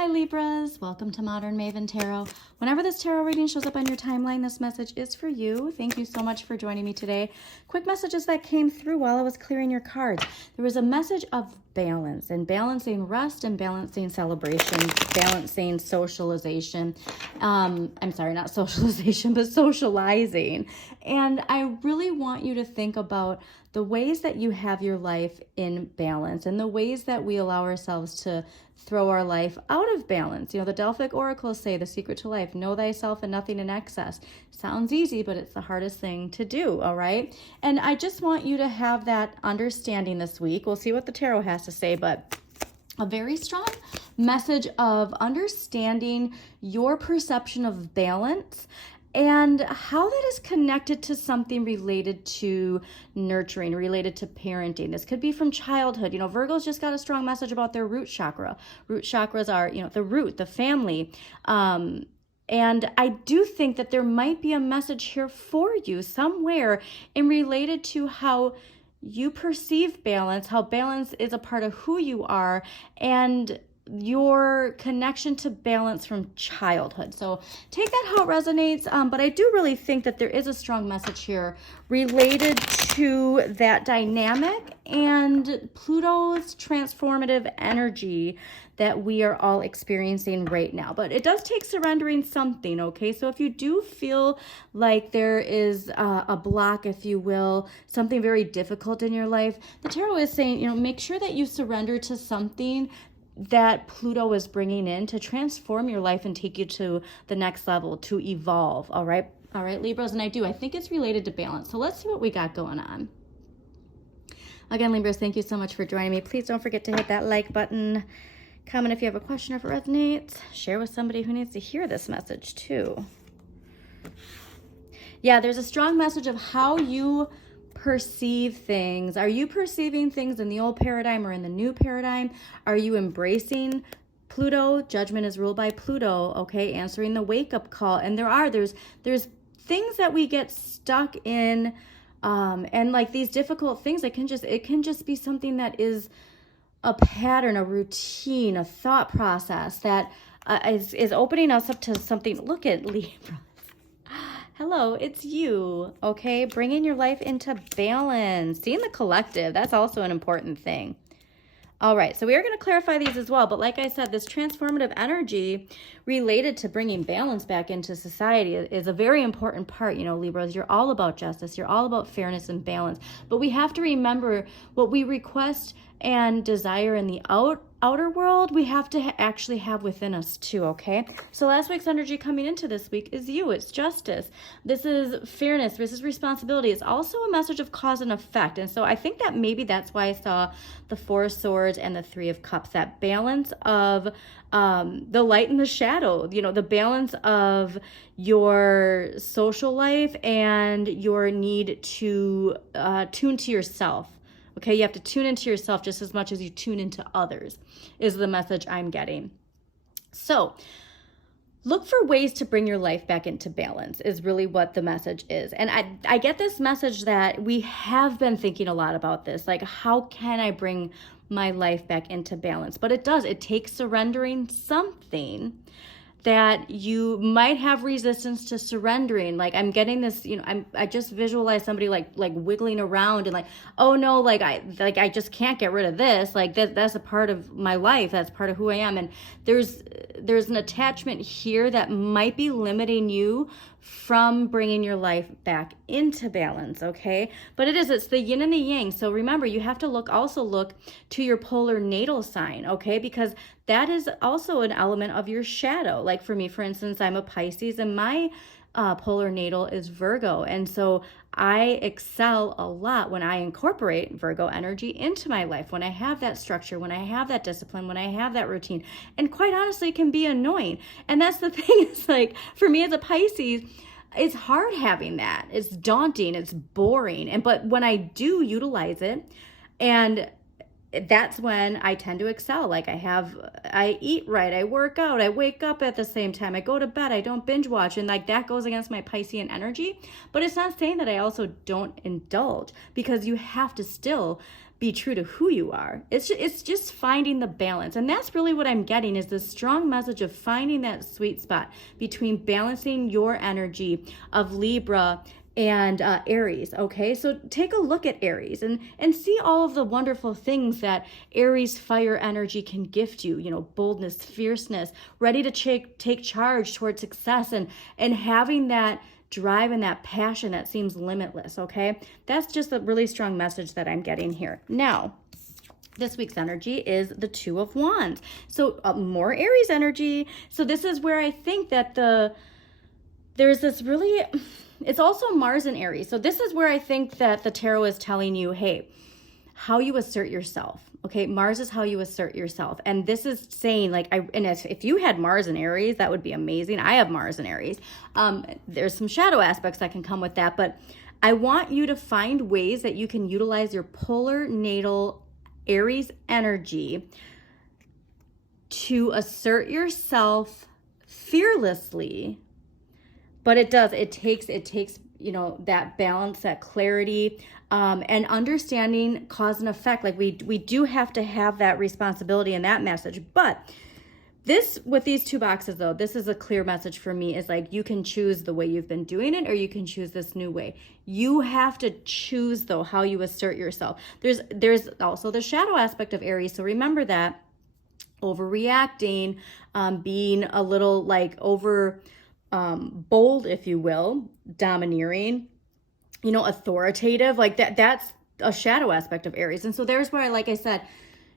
Hi Libras, welcome to Modern Maven Tarot. Whenever this tarot reading shows up on your timeline, this message is for you. Thank you so much for joining me today. Quick messages that came through while I was clearing your cards. There was a message of balance and balancing rest and balancing celebrations, balancing socialization. I'm sorry, not socialization, but socializing. And I really want you to think about the ways that you have your life in balance and the ways that we allow ourselves to throw our life out of balance. You know, the Delphic oracles say the secret to life, know thyself and nothing in excess. Sounds easy, but it's the hardest thing to do, all right? And I just want you to have that understanding this week. We'll see what the tarot has to say, but a very strong message of understanding your perception of balance and how that is connected to something related to nurturing, related to parenting. This could be from childhood. You know, Virgo's just got a strong message about their root chakra. Root chakras are, you know, the root, the family. And I do think that there might be a message here for you somewhere in related to how you perceive balance, how balance is a part of who you are, and your connection to balance from childhood. So take that how it resonates, but I do really think that there is a strong message here related to that dynamic and Pluto's transformative energy that we are all experiencing right now. But it does take surrendering something, okay? So if you do feel like there is a block, if you will, something very difficult in your life, the tarot is saying, you know, make sure that you surrender to something that Pluto is bringing in to transform your life and take you to the next level, to evolve, all right? All right, Libras, and I think it's related to balance. So let's see what we got going on. Again, Libras, thank you so much for joining me. Please don't forget to hit that like button. Comment if you have a question or if it resonates. Share with somebody who needs to hear this message too. Yeah, there's a strong message of how you perceive things. Are you perceiving things in the old paradigm or in the new paradigm? Are you embracing Pluto? Judgment is ruled by Pluto, okay? Answering the wake-up call. And there's things that we get stuck in, and like these difficult things, it can just be something that is a pattern, a routine, a thought process that is opening us up to something. Look at Libra. Hello, it's you, okay? Bringing your life into balance. Seeing the collective, that's also an important thing. All right, so we are going to clarify these as well. But like I said, this transformative energy related to bringing balance back into society is a very important part. You know, Libras, you're all about justice. You're all about fairness and balance. But we have to remember what we request and desire in the outer world, we have to actually have within us too, okay? So last week's energy coming into this week is you. It's justice. This is fairness. This is responsibility. It's also a message of cause and effect. And so I think that maybe that's why I saw the Four of Swords and the Three of Cups, that balance of the light and the shadow, you know, the balance of your social life and your need to tune to yourself. Okay, you have to tune into yourself just as much as you tune into others, is the message I'm getting. So look for ways to bring your life back into balance is really what the message is. And I get this message that we have been thinking a lot about this, like how can I bring my life back into balance? But it takes surrendering something that you might have resistance to surrendering. Like I'm getting this, you know, I just visualize somebody like wiggling around and like, oh no, I just can't get rid of this. Like that's a part of my life. That's part of who I am. And there's an attachment here that might be limiting you from bringing your life back into balance, okay? But it's the yin and the yang. So remember, you have to look to your polar natal sign, okay? Because that is also an element of your shadow. Like for me, for instance, I'm a Pisces and my polar natal is Virgo. And so I excel a lot when I incorporate Virgo energy into my life, when I have that structure, when I have that discipline, when I have that routine. And quite honestly, it can be annoying. And that's the thing, it's like, for me as a Pisces, it's hard having that. It's daunting, it's boring. But when I do utilize it, and that's when I tend to excel. Like I eat right, I work out, I wake up at the same time, I go to bed, I don't binge watch, and like that goes against my Piscean energy. But it's not saying that I also don't indulge, because you have to still be true to who you are. It's just finding the balance. And that's really what I'm getting, is this strong message of finding that sweet spot between balancing your energy of Libra and Aries. Okay, so take a look at Aries and see all of the wonderful things that Aries fire energy can gift you. You know, boldness, fierceness, ready to take charge towards success, and having that drive and that passion that seems limitless. Okay, that's just a really strong message that I'm getting here. Now, this week's energy is the Two of Wands. So more Aries energy. So this is where I think that there's this really, it's also Mars and Aries. So this is where I think that the tarot is telling you, hey, how you assert yourself. Okay, Mars is how you assert yourself. And this is saying, like, if you had Mars and Aries, that would be amazing. I have Mars and Aries. There's some shadow aspects that can come with that, but I want you to find ways that you can utilize your polar natal Aries energy to assert yourself fearlessly. But it takes, you know, that balance, that clarity, and understanding cause and effect. Like we do have to have that responsibility and that message. But this, with these two boxes though, this is a clear message for me, is like, you can choose the way you've been doing it, or you can choose this new way. You have to choose though how you assert yourself. There's also the shadow aspect of Aries. So remember that overreacting, being a little like bold, if you will, domineering, you know, authoritative, like that's a shadow aspect of Aries. And so there's where, like I said,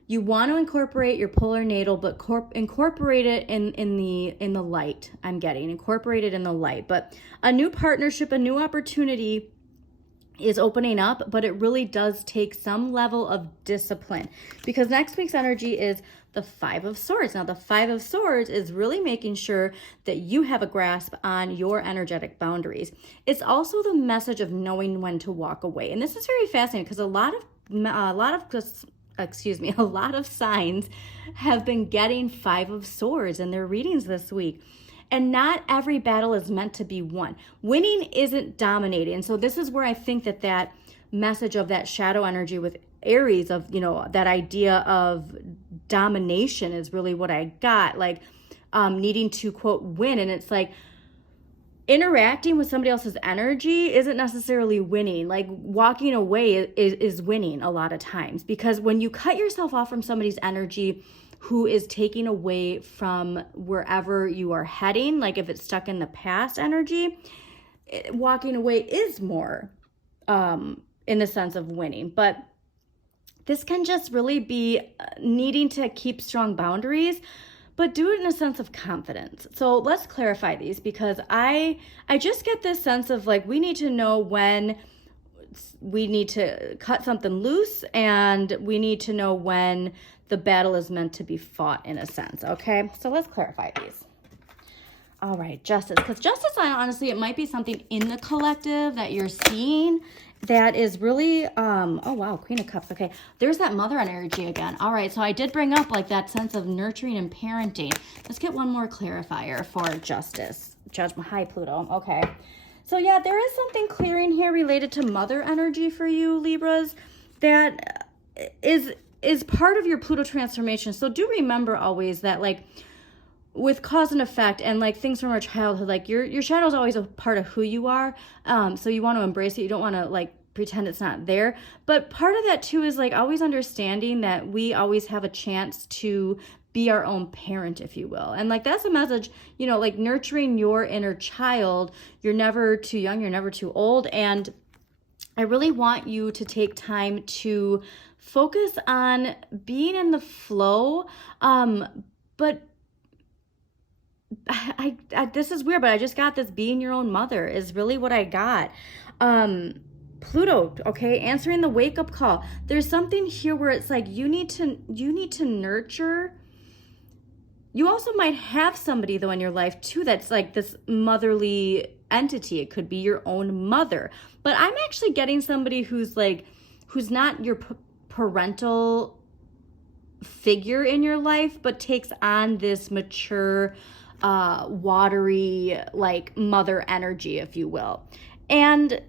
you want to incorporate your polar natal, but incorporate it in the light. I'm getting incorporate it in the light. But a new partnership, a new opportunity is opening up, but it really does take some level of discipline, because next week's energy is the Five of Swords. Now, the Five of Swords is really making sure that you have a grasp on your energetic boundaries. It's also the message of knowing when to walk away. And this is very fascinating, because a lot of signs have been getting Five of Swords in their readings this week. And not every battle is meant to be won. Winning isn't dominating. And so this is where I think that message of that shadow energy with Aries, of, you know, that idea of domination is really what I got, like needing to, quote, win. And it's like, interacting with somebody else's energy isn't necessarily winning. Like walking away is winning a lot of times, because when you cut yourself off from somebody's energy who is taking away from wherever you are heading, like if it's stuck in the past energy, walking away is more in the sense of winning. But this can just really be needing to keep strong boundaries, but do it in a sense of confidence. So let's clarify these, because I just get this sense of like, we need to know when we need to cut something loose, and we need to know when the battle is meant to be fought, in a sense. Okay, so let's clarify these. All right, justice, because justice, honestly, it might be something in the collective that you're seeing that is really, oh wow, Queen of Cups. Okay, there's that mother energy again. All right, so I did bring up like that sense of nurturing and parenting. Let's get one more clarifier for justice. Judgment. Hi, Pluto. Okay, so yeah, there is something clearing here related to mother energy for you, Libras, that is part of your Pluto transformation. So do remember always that, like, with cause and effect and like things from our childhood, like your shadow is always a part of who you are. So you want to embrace it. You don't want to like pretend it's not there. But part of that too is like always understanding that we always have a chance to be our own parent, if you will. And like that's a message, you know, like nurturing your inner child. You're never too young, you're never too old. And I really want you to take time to focus on being in the flow. But I this is weird, but I just got this being your own mother is really what I got. Pluto, okay, answering the wake up call. There's something here where it's like you need to nurture. You also might have somebody though in your life too that's like this motherly entity. It could be your own mother. But I'm actually getting somebody who's not your parental figure in your life, but takes on this mature, watery, like mother energy, if you will. And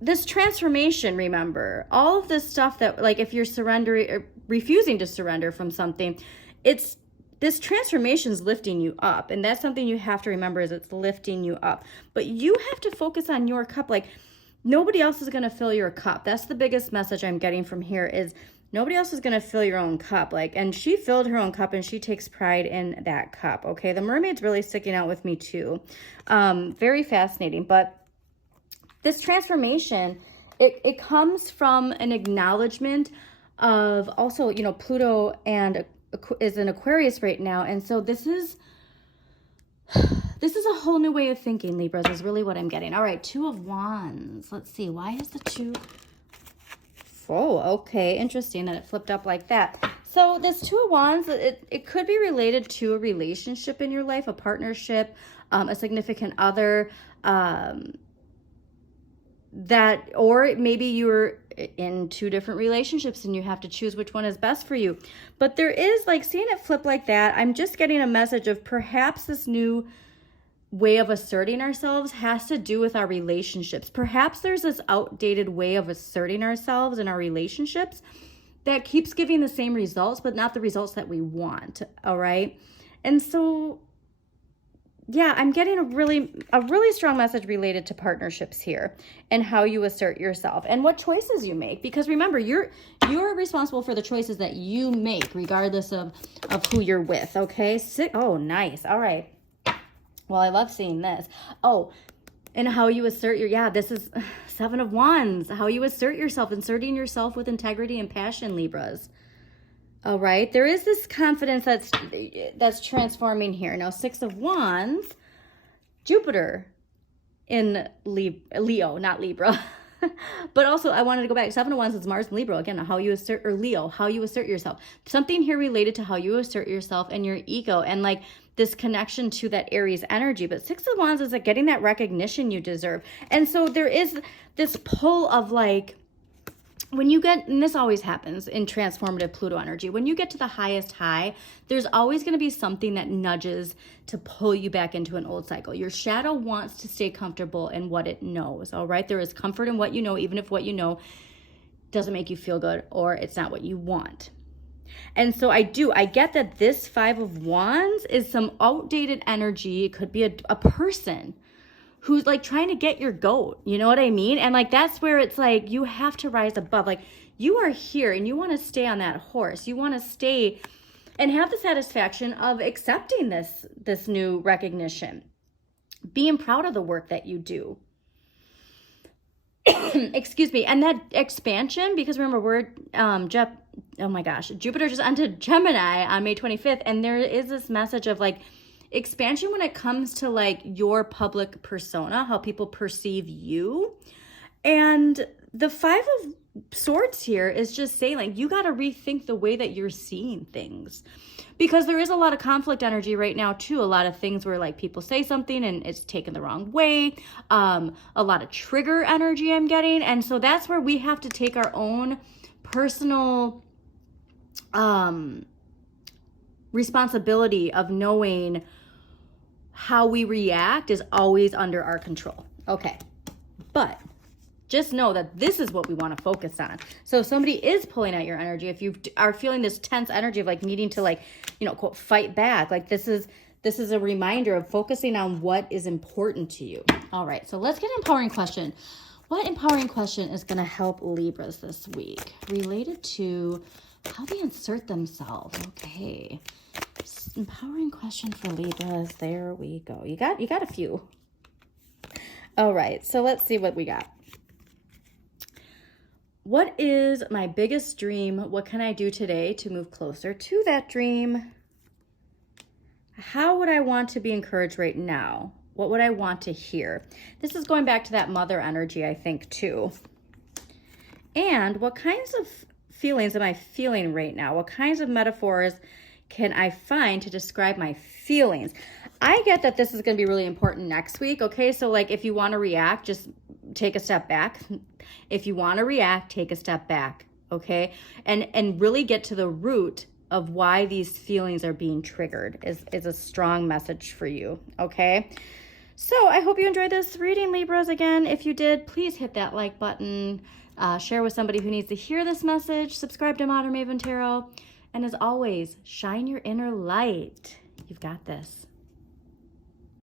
this transformation, remember, all of this stuff that, like, if you're surrendering or refusing to surrender from something, it's this transformation is lifting you up. And that's something you have to remember, is it's lifting you up. But you have to focus on your cup. Like, nobody else is going to fill your cup. That's the biggest message I'm getting from here, is nobody else is going to fill your own cup. Like, and she filled her own cup and she takes pride in that cup. Okay. The mermaid's really sticking out with me too. Very fascinating. But this transformation, it comes from an acknowledgement of also, you know, Pluto and is in Aquarius right now. And so this is a whole new way of thinking, Libras, is really what I'm getting. All right, Two of Wands. Let's see. Why is the two? Oh, okay. Interesting that it flipped up like that. So this Two of Wands, it could be related to a relationship in your life, a partnership, a significant other, that, or maybe you're in two different relationships and you have to choose which one is best for you. But there is, like, seeing it flip like that, I'm just getting a message of perhaps this new way of asserting ourselves has to do with our relationships. Perhaps there's this outdated way of asserting ourselves in our relationships that keeps giving the same results, but not the results that we want. All right. And so, yeah, I'm getting a really strong message related to partnerships here and how you assert yourself and what choices you make. Because remember, you're responsible for the choices that you make, regardless of who you're with. Okay. Oh, nice. All right. Well, I love seeing this. Oh, and how you assert this is Seven of Wands, how you assert yourself, inserting yourself with integrity and passion, Libras. All right. There is this confidence that's transforming here. Now, Six of Wands, Jupiter in Leo, not Libra. But also, I wanted to go back. Seven of Wands is Mars and Libra. Again, how you assert, or Leo, how you assert yourself. Something here related to how you assert yourself and your ego, and like this connection to that Aries energy. But Six of Wands is like getting that recognition you deserve. And so there is this pull of, like, when you get, and this always happens in transformative Pluto energy, when you get to the highest high, there's always going to be something that nudges to pull you back into an old cycle. Your shadow wants to stay comfortable in what it knows. All right. There is comfort in what you know, even if what you know doesn't make you feel good or it's not what you want. And so I get that this Five of Wands is some outdated energy. It could be a person who's like trying to get your goat. You know what I mean? And like, that's where it's like, you have to rise above. Like, you are here and you want to stay on that horse. You want to stay and have the satisfaction of accepting this new recognition, being proud of the work that you do. Excuse me. And that expansion, because remember, we're, oh my gosh, Jupiter just entered Gemini on May 25th. And there is this message of like expansion when it comes to like your public persona, how people perceive you. And the Five of Swords here is just saying, like, you got to rethink the way that you're seeing things, because there is a lot of conflict energy right now too. A lot of things where like people say something and it's taken the wrong way. A lot of trigger energy I'm getting. And so that's where we have to take our own personal responsibility of knowing how we react is always under our control. Okay. But just know that this is what we want to focus on. So if somebody is pulling at your energy, if you are feeling this tense energy of like needing to like, you know, quote, fight back, like this is a reminder of focusing on what is important to you. All right. So let's get an empowering question. What empowering question is going to help Libras this week related to how they insert themselves? Okay. Empowering question for Libras. There we go. You got a few. All right. So let's see what we got. What is my biggest dream? What can I do today to move closer to that dream? How would I want to be encouraged right now? What would I want to hear? This is going back to that mother energy, I think, too. And what kinds of feelings am I feeling right now? What kinds of metaphors can I find to describe my feelings? I get that this is going to be really important next week. Okay, so like if you want to react, just take a step back. If you want to react, take a step back. Okay, and really get to the root of why these feelings are being triggered is a strong message for you. Okay, So I hope you enjoyed this reading, Libras. Again, if you did, please hit that like button. Share with somebody who needs to hear this message. Subscribe to Modern Maven Tarot. And as always, shine your inner light. You've got this.